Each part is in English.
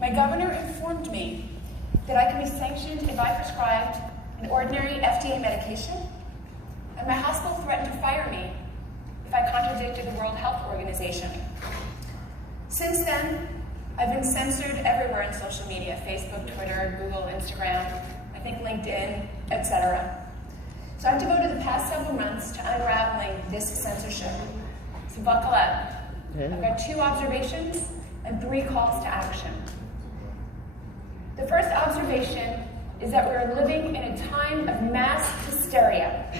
My governor informed me that I can be sanctioned if I prescribed an ordinary FDA medication, and my hospital threatened to fire me if I contradicted the World Health Organization. Since then, I've been censored everywhere in social media: Facebook, Twitter, Google, Instagram, I think LinkedIn, etc. So I've devoted the past several months to unraveling this censorship. So buckle up. I've got 2 observations and 3 calls to action. The first observation is that we're living in a time of mass hysteria.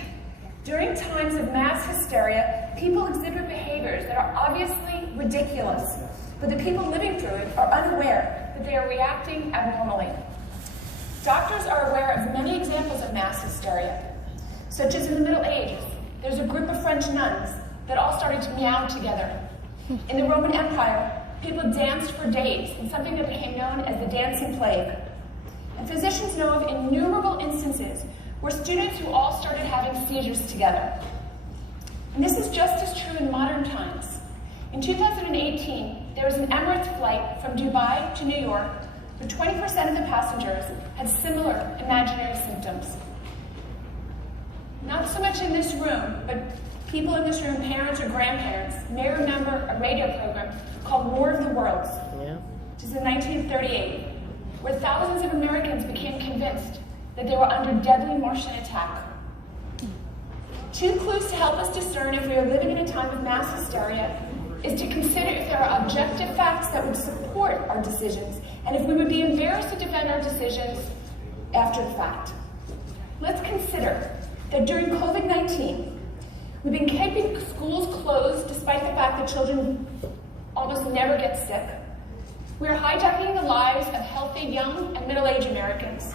During times of mass hysteria, people exhibit behaviors that are obviously ridiculous, but the people living through it are unaware that they are reacting abnormally. Doctors are aware of many examples of mass hysteria, such as in the Middle Ages. There's a group of French nuns that all started to meow together. In the Roman Empire, people danced for days in something that became known as the dancing plague. And physicians know of innumerable instances where students who all started having seizures together. And this is just as true in modern times. In 2018, there was an Emirates flight from Dubai to New York where 20% of the passengers had similar imaginary symptoms. Not so much in this room, but people in this room, parents or grandparents, may remember a radio program called War of the Worlds, which is in 1938, where thousands of Americans became convinced that they were under deadly Martian attack. 2 clues to help us discern if we are living in a time of mass hysteria is to consider if there are objective facts that would support our decisions, and if we would be embarrassed to defend our decisions after the fact. Let's consider that during COVID-19, we've been keeping schools closed despite the fact that children almost never get sick. We are hijacking the lives of healthy young and middle-aged Americans.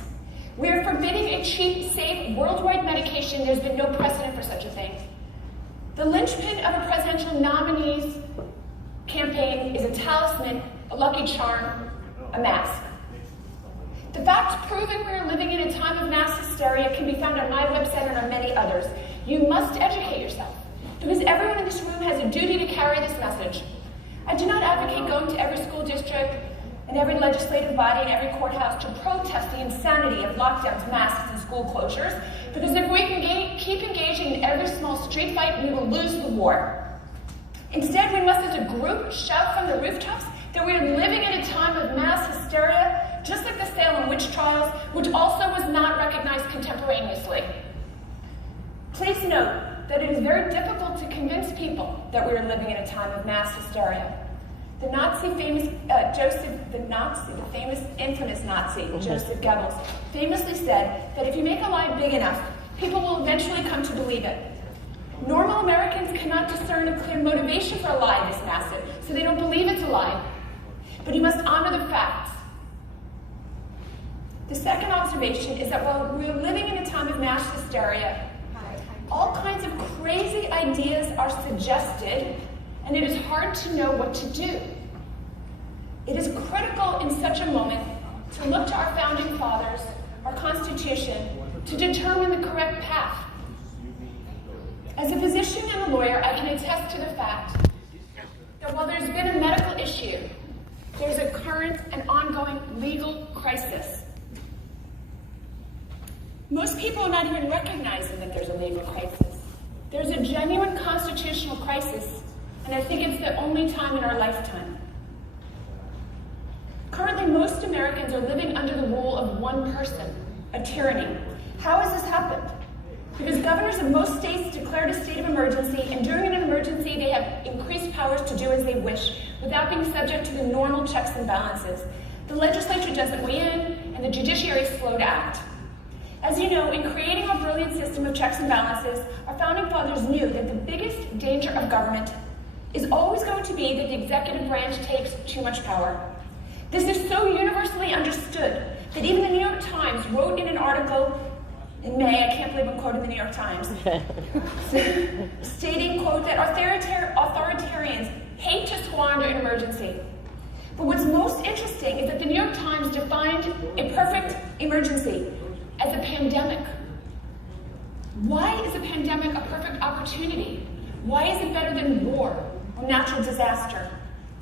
We are forbidding a cheap, safe, worldwide medication. There's been no precedent for such a thing. The linchpin of a presidential nominee's campaign is a talisman, a lucky charm, a mask. The facts proving we are living in a time of mass hysteria can be found on my website and on many others. You must educate yourself, because everyone in this room has a duty to carry this message. I do not advocate going to every school district and every legislative body and every courthouse to protest the insanity of lockdowns, masks, and school closures, because if we can keep engaging in every small street fight, we will lose the war. Instead, we must as a group shout from the rooftops that we are living in a time of mass hysteria, just like the Salem witch trials, which also was not recognized contemporaneously. Please note that it is very difficult to convince people that we are living in a time of mass hysteria. The infamous Nazi, Joseph Goebbels, famously said that if you make a lie big enough, people will eventually come to believe it. Normal Americans cannot discern a clear motivation for a lie this massive, so they don't believe it's a lie. But you must honor the facts. The second observation is that while we're living in a time of mass hysteria, all kinds of crazy ideas are suggested, and it is hard to know what to do. It is critical in such a moment to look to our founding fathers, our Constitution, to determine the correct path. As a physician and a lawyer, I can attest to the fact that while there's been a medical issue, there's a current and ongoing legal crisis. Most people are not even recognizing that there's a legal crisis. There's a genuine constitutional crisis, and I think it's the only time in our lifetime. Currently, most Americans are living under the rule of one person, a tyranny. How has this happened? Because governors of most states declared a state of emergency, and during an emergency, they have increased powers to do as they wish, without being subject to the normal checks and balances. The legislature doesn't weigh in, and the judiciary is slow to act. As you know, in creating our brilliant system of checks and balances, our founding fathers knew that the biggest danger of government is always going to be that the executive branch takes too much power. This is so universally understood that even the New York Times wrote in an article in May, I can't believe I'm quoting the New York Times, stating, quote, that authoritarians hate to squander an emergency. But what's most interesting is that the New York Times defined a perfect emergency as a pandemic. Why is a pandemic a perfect opportunity? Why is it better than war or natural disaster?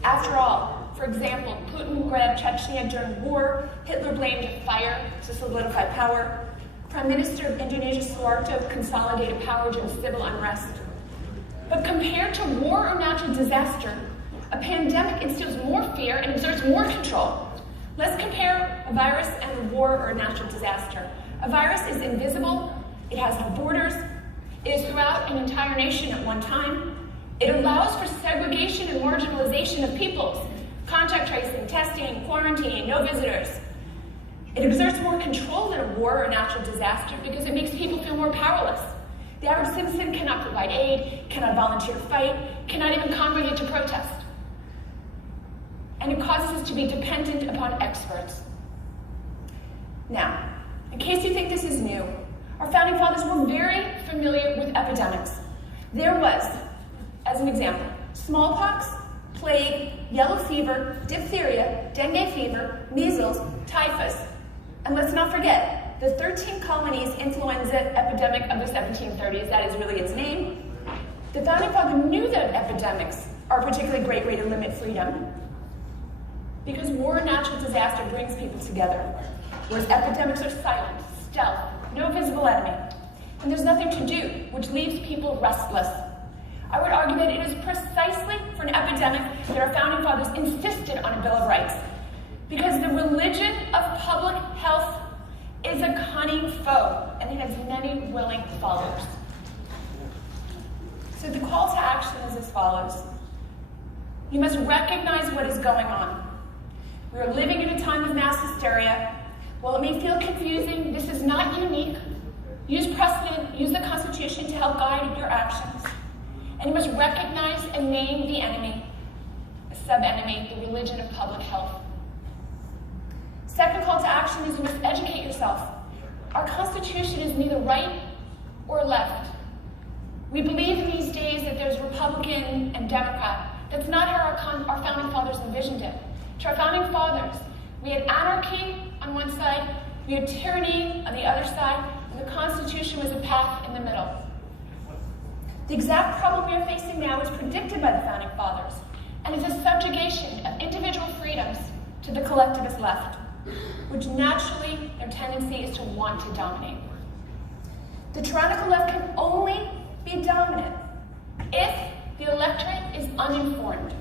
After all, For example, Putin grabbed Chechnya during war, Hitler blamed fire to solidify power, Prime Minister of Indonesia Suharto consolidated power during civil unrest. But compared to war or natural disaster, a pandemic instills more fear and exerts more control. Let's compare a virus and a war or a natural disaster. A virus is invisible, it has no borders, it is throughout an entire nation at one time. It allows for segregation and marginalization of peoples, contact tracing, testing, quarantining, no visitors. It exerts more control than a war or a natural disaster because it makes people feel more powerless. The average citizen cannot provide aid, cannot volunteer to fight, cannot even congregate to protest. And it causes us to be dependent upon experts. Now, in case you think this is new, our founding fathers were very familiar with epidemics. There was, as an example, smallpox, plague, yellow fever, diphtheria, dengue fever, measles, typhus, and let's not forget, the 13 colonies influenza epidemic of the 1730s, that is really its name. The founding fathers knew that epidemics are a particularly great way to limit freedom because war and natural disaster brings people together, whereas epidemics are silent, stealth, no visible enemy, and there's nothing to do, which leaves people restless. I would argue that it is precisely for an epidemic that our founding fathers insisted on a Bill of Rights, because the religion of public health is a cunning foe, and it has many willing followers. So the call to action is as follows. You must recognize what is going on. We are living in a time of mass hysteria. While it may feel confusing, this is not unique. Use precedent, use the Constitution to help guide your actions. And you must recognize and name the enemy, a sub-enemy, the religion of public health. Second call to action is you must educate yourself. Our Constitution is neither right or left. We believe in these days that there's Republican and Democrat. That's not how our founding fathers envisioned it. To our founding fathers, we had anarchy on one side, we had tyranny on the other side, and the Constitution was a path in the middle. The exact problem we are facing now is predicted by the founding fathers, and is a subjugation of individual freedoms to the collectivist left, which naturally their tendency is to want to dominate. The tyrannical left can only be dominant if the electorate is uninformed.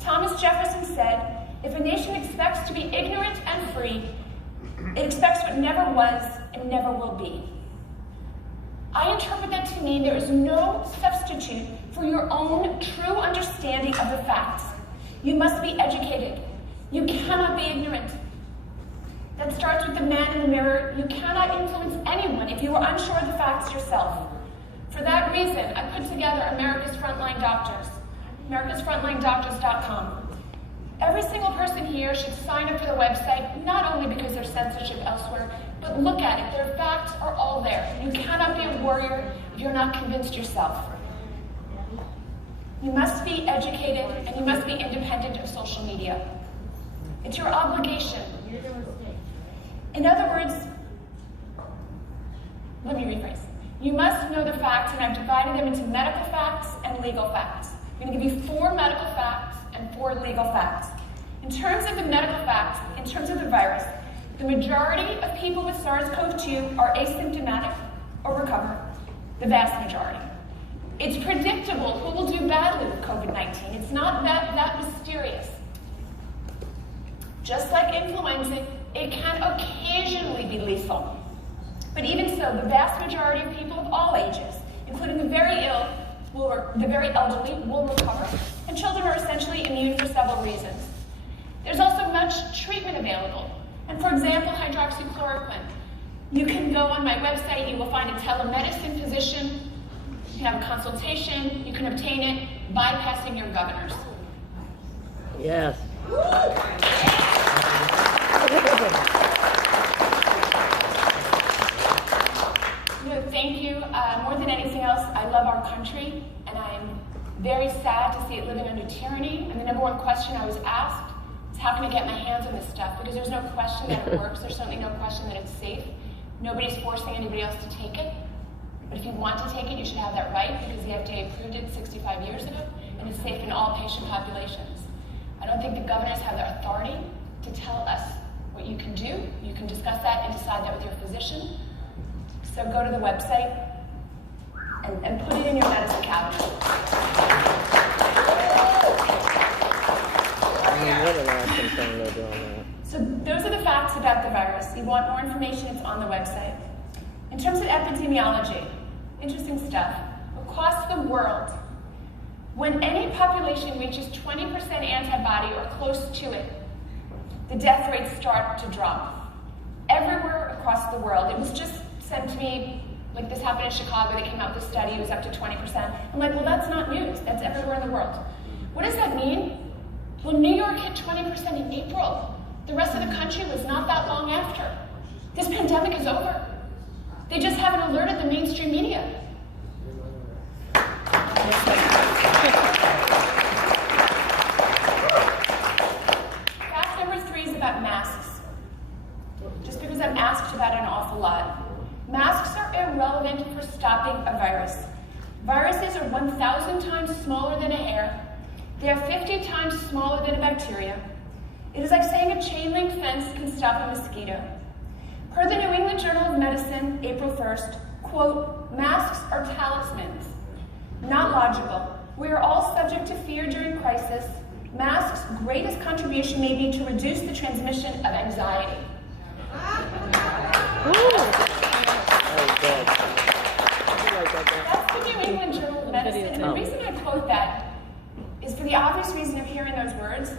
Thomas Jefferson said, if a nation expects to be ignorant and free, it expects what never was and never will be. I interpret that to mean there is no substitute for your own true understanding of the facts. You must be educated. You cannot be ignorant. That starts with the man in the mirror. You cannot influence anyone if you are unsure of the facts yourself. For that reason, I put together America's Frontline Doctors, americasfrontlinedoctors.com. Every single person here should sign up for the website, not only because there's censorship elsewhere, but look at it. Their facts are all there. You cannot be a warrior if you're not convinced yourself. You must be educated, and you must be independent of social media. It's your obligation. In other words, let me rephrase. You must know the facts, and I've divided them into medical facts and legal facts. I'm going to give you 4 medical facts and 4 legal facts. In terms of the medical facts, in terms of the virus, the majority of people with SARS-CoV-2 are asymptomatic or recover, the vast majority. It's predictable who will do badly with COVID-19. It's not that mysterious. Just like influenza, it can occasionally be lethal. But even so, the vast majority of people of all ages, including the very ill, the very elderly, will recover. And children are essentially immune for several reasons. There's also much treatment available. And for example, hydroxychloroquine. You can go on my website, you will find a telemedicine physician, you can have a consultation, you can obtain it bypassing your governors. Yes. Thank you. More than anything else, I love our country, and I'm very sad to see it living under tyranny. And the number one question I was asked is, how can I get my hands on this stuff? Because there's no question that it works. There's certainly no question that it's safe. Nobody's forcing anybody else to take it. But if you want to take it, you should have that right, because the FDA approved it 65 years ago, and it's safe in all patient populations. I don't think the governors have the authority to tell us what you can do. You can discuss that and decide that with your physician. So go to the website and put it in your medicine cabinet. What an awesome thing they're doing that. So those are the facts about the virus. You want more information, it's on the website. In terms of epidemiology, interesting stuff. Across the world, when any population reaches 20% antibody or close to it, the death rates start to drop. Everywhere across the world. It was just sent to me, like this happened in Chicago, they came out with a study, it was up to 20%. I'm like, well, that's not news, that's everywhere in the world. What does that mean? Well, New York hit 20% in April. The rest of the country was not that long after. This pandemic is over. They just haven't alerted the mainstream media. Fact number 3 is about masks. Just because I'm asked about it an awful lot. Masks are irrelevant for stopping a virus. Viruses are 1,000 times smaller than a hair. They are 50 times smaller than a bacteria. It is like saying a chain link fence can stop a mosquito. Per the New England Journal of Medicine, April 1st, quote, masks are talismans. Not logical. We are all subject to fear during crisis. Masks' greatest contribution may be to reduce the transmission of anxiety. That's the New England Journal of Medicine. And the reason I quote that is for the obvious reason of hearing those words,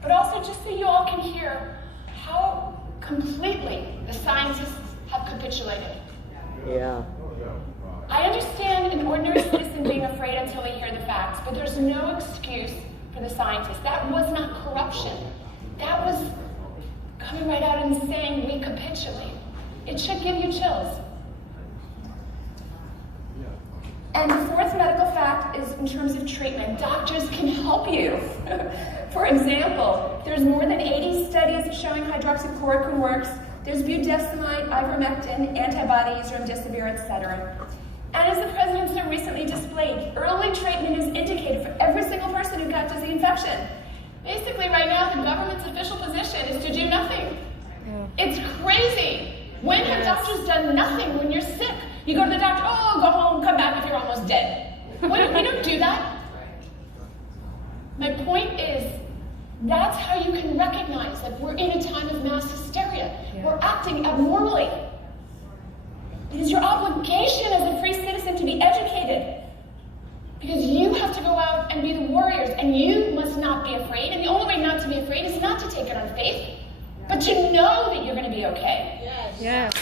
but also just so you all can hear how completely the scientists have capitulated. Yeah. I understand an ordinary citizen being afraid until they hear the facts, but there's no excuse for the scientists. That was not corruption. That was coming right out and saying we capitulate. It should give you chills. And the 4th medical fact is in terms of treatment. Doctors can help you. For example, there's more than 80 studies showing hydroxychloroquine works. There's budesonide, ivermectin, antibodies, remdesivir, etc. And as the president so recently displayed, early treatment is indicated for every single person who catches the infection. Basically, right now, the government's official position is to do nothing. Yeah. It's crazy. When have doctors done nothing when you're sick? You go to the doctor, oh, go home, come back if you're almost dead. We don't do that. My point is, that's how you can recognize that we're in a time of mass hysteria. Yeah. We're acting abnormally. It is your obligation as a free citizen to be educated. Because you have to go out and be the warriors, and you must not be afraid. And the only way not to be afraid is not to take it on faith, but to know that you're going to be okay. Yes. Yes.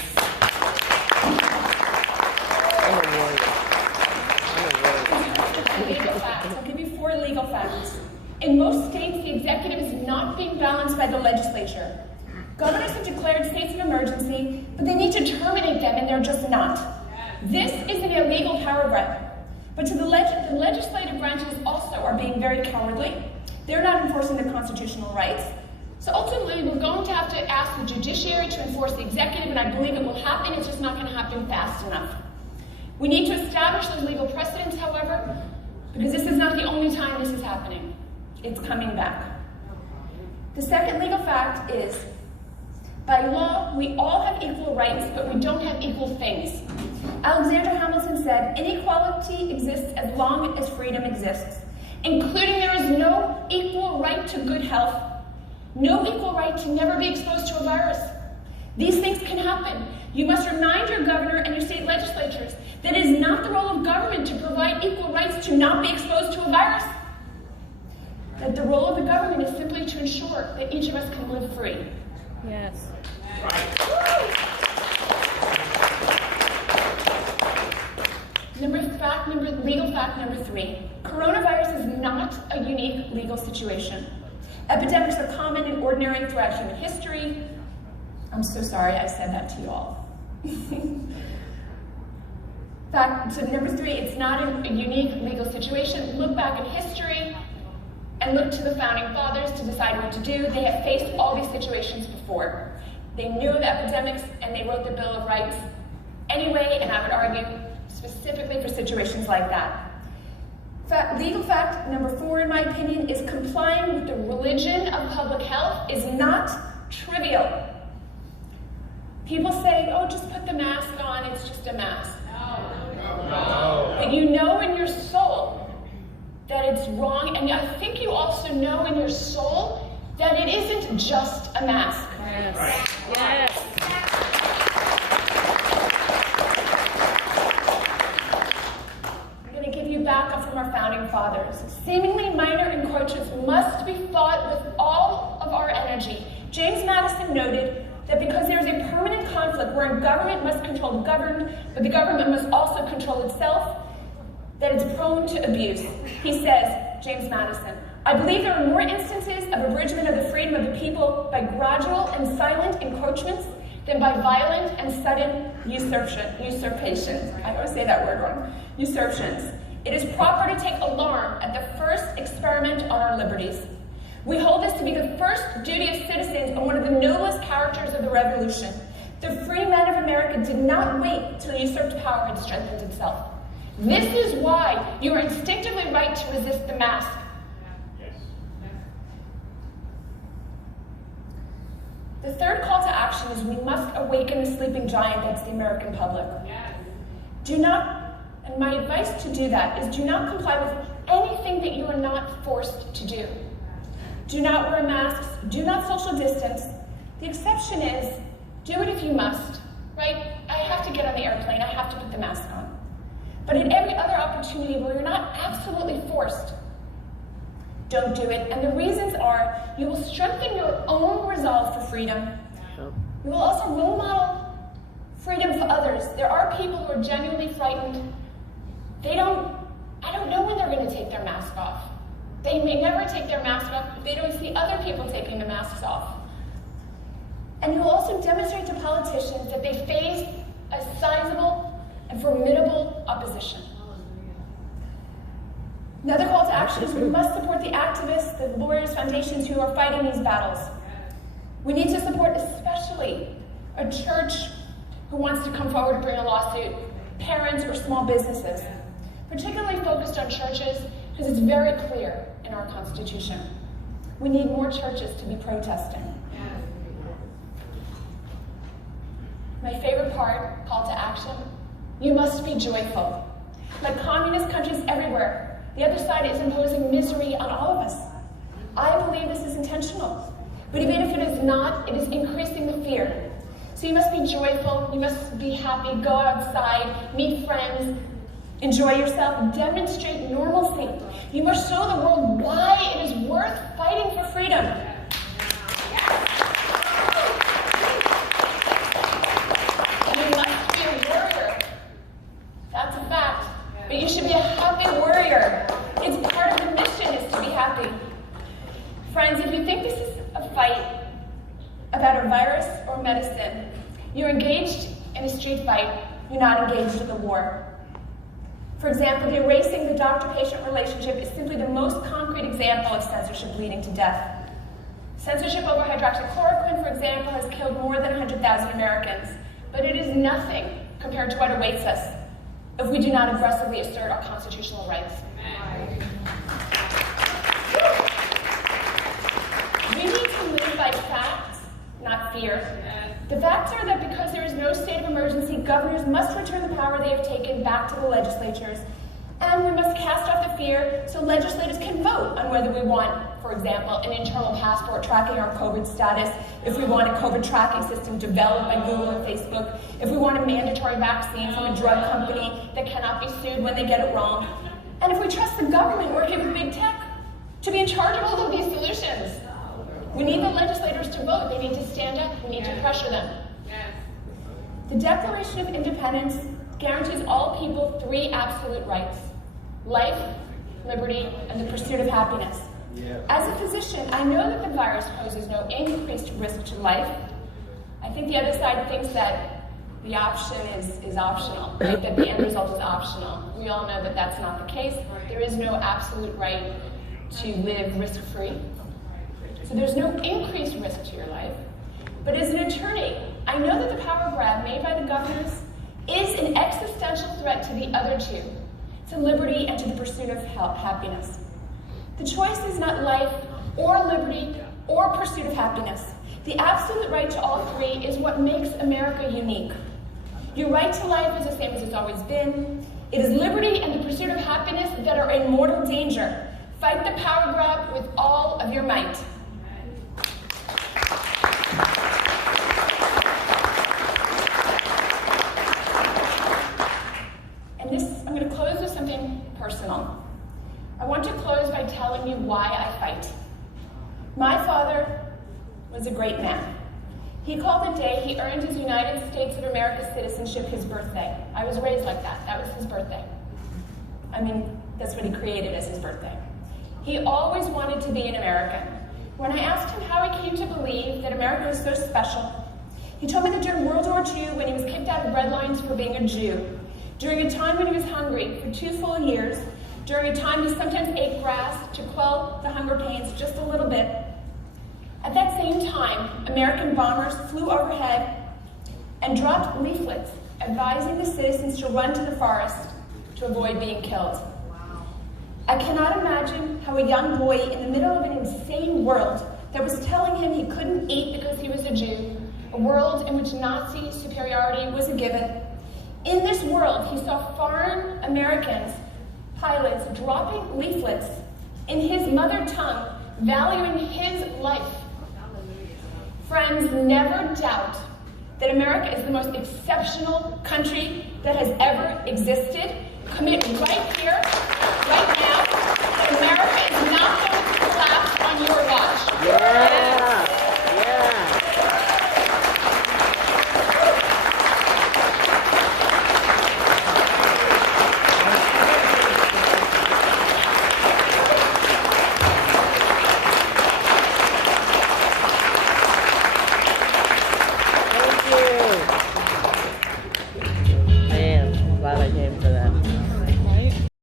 Legal facts. I'll give you 4 legal facts. In most states, the executive is not being balanced by the legislature. Governors have declared states of emergency, but they need to terminate them, and they're just not. This is an illegal power grab. But to the legislative branches also are being very cowardly. They're not enforcing their constitutional rights. So ultimately, we're going to have to ask the judiciary to enforce the executive, and I believe it will happen. It's just not going to happen fast enough. We need to establish those legal precedents, however, because this is not the only time this is happening. It's coming back. The second legal fact is, by law, we all have equal rights, but we don't have equal things. Alexander Hamilton said, inequality exists as long as freedom exists, including there is no equal right to good health, no equal right to never be exposed to a virus. These things can happen. You must remind your governor and your state legislatures that it is not the role of government to provide equal rights to not be exposed to a virus. That the role of the government is simply to ensure that each of us can live free. Yes. Legal fact number 3. Coronavirus is not a unique legal situation. Epidemics are common and ordinary throughout human history. I'm so sorry I said that to you all. So number 3, it's not a unique legal situation. Look back in history and look to the founding fathers to decide what to do. They have faced all these situations before. They knew of epidemics and they wrote the Bill of Rights anyway, and I would argue specifically for situations like that. Legal fact number 4, in my opinion, is complying with the religion of public health is not trivial. People say, oh, just put the mask on, it's just a mask. No. But you know in your soul that it's wrong, and I think you also know in your soul that it isn't just a mask. Yes. Yes. Backup from our founding fathers. Seemingly minor encroachments must be fought with all of our energy. James Madison noted that because there is a permanent conflict where a government must control the governed, but the government must also control itself, that it's prone to abuse. He says, James Madison, I believe there are more instances of abridgment of the freedom of the people by gradual and silent encroachments than by violent and sudden usurpations. I always say that word wrong. Usurpations. It is proper to take alarm at the first experiment on our liberties. We hold this to be the first duty of citizens and one of the noblest characters of the Revolution. The free men of America did not wait till usurped power had strengthened itself. This is why you are instinctively right to resist the mask. Yes. The third call to action is we must awaken the sleeping giant that's the American public. Yes. And my advice to do that is do not comply with anything that you are not forced to do. Do not wear masks, do not social distance. The exception is, do it if you must, right? I have to get on the airplane, I have to put the mask on. But at every other opportunity where you're not absolutely forced, don't do it. And the reasons are, you will strengthen your own resolve for freedom. You will also role model freedom for others. There are people who are genuinely frightened. I don't know when they're going to take their mask off. They may never take their mask off if they don't see other people taking the masks off. And you will also demonstrate to politicians that they face a sizable and formidable opposition. Another call to action is we must support the activists, the lawyers, foundations who are fighting these battles. We need to support especially a church who wants to come forward to bring a lawsuit, parents or small businesses. Particularly focused on churches, because it's very clear in our Constitution. We need more churches to be protesting. My favorite part, call to action, you must be joyful. Like communist countries everywhere, the other side is imposing misery on all of us. I believe this is intentional, but even if it is not, it is increasing the fear. So you must be joyful, you must be happy, go outside, meet friends, enjoy yourself, demonstrate normalcy. You must show the world why it is worth fighting for freedom. You must be a warrior. That's a fact. But you should be a happy warrior. It's part of the mission is to be happy. Friends, if you think this is a fight about a virus or medicine, you're engaged in a street fight, you're not engaged in a war. For example, the erasing the doctor-patient relationship is simply the most concrete example of censorship leading to death. Censorship over hydroxychloroquine, for example, has killed more than 100,000 Americans, but it is nothing compared to what awaits us if we do not aggressively assert our constitutional rights. We need to live by facts, not fear. The facts are that because there is no state of emergency, governors must return the power they have taken back to the legislatures, and we must cast off the fear so legislators can vote on whether we want, for example, an internal passport tracking our COVID status, if we want a COVID tracking system developed by Google and Facebook, if we want a mandatory vaccine from a drug company that cannot be sued when they get it wrong, and if we trust the government working with big tech to be in charge of all of these solutions. We need the legislators to vote. They need to stand up. We need to pressure them. The Declaration of Independence guarantees all people 3 absolute rights: life, liberty, and the pursuit of happiness. As a physician, I know that the virus poses no increased risk to life. I think the other side thinks that the option is optional, right? That the end result is optional. We all know that that's not the case. There is no absolute right to live risk-free. So there's no increased risk to your life. But as an attorney, I know that the power grab made by the governors is an existential threat to the other 2. to liberty, and to the pursuit of happiness. The choice is not life or liberty or pursuit of happiness. The absolute right to all three is what makes America unique. Your right to life is the same as it's always been. It is liberty and the pursuit of happiness that are in mortal danger. Fight the power grab with all of your might. And this, I'm going to close with something personal. I want to close by telling you why I fight. My father was a great man. He called the day he earned his United States of America citizenship his birthday. I was raised like that. That was his birthday. I mean, that's what he created as his birthday. He always wanted to be an American. When I asked him how he came to believe that America was so special, he told me that during World War II, when he was kicked out of Red Lines for being a Jew, during a time when he was hungry for 2 full years, during a time he sometimes ate grass to quell the hunger pains just a little bit, at that same time, American bombers flew overhead and dropped leaflets advising the citizens to run to the forest to avoid being killed. Wow. I cannot imagine how a young boy in the middle of an insane world that was telling him he couldn't eat because he was a Jew, a world in which Nazi superiority was a given. In this world, he saw foreign Americans, pilots, dropping leaflets in his mother tongue, valuing his life. Friends, never doubt that America is the most exceptional country that has ever existed. Commit right here, right now, that America is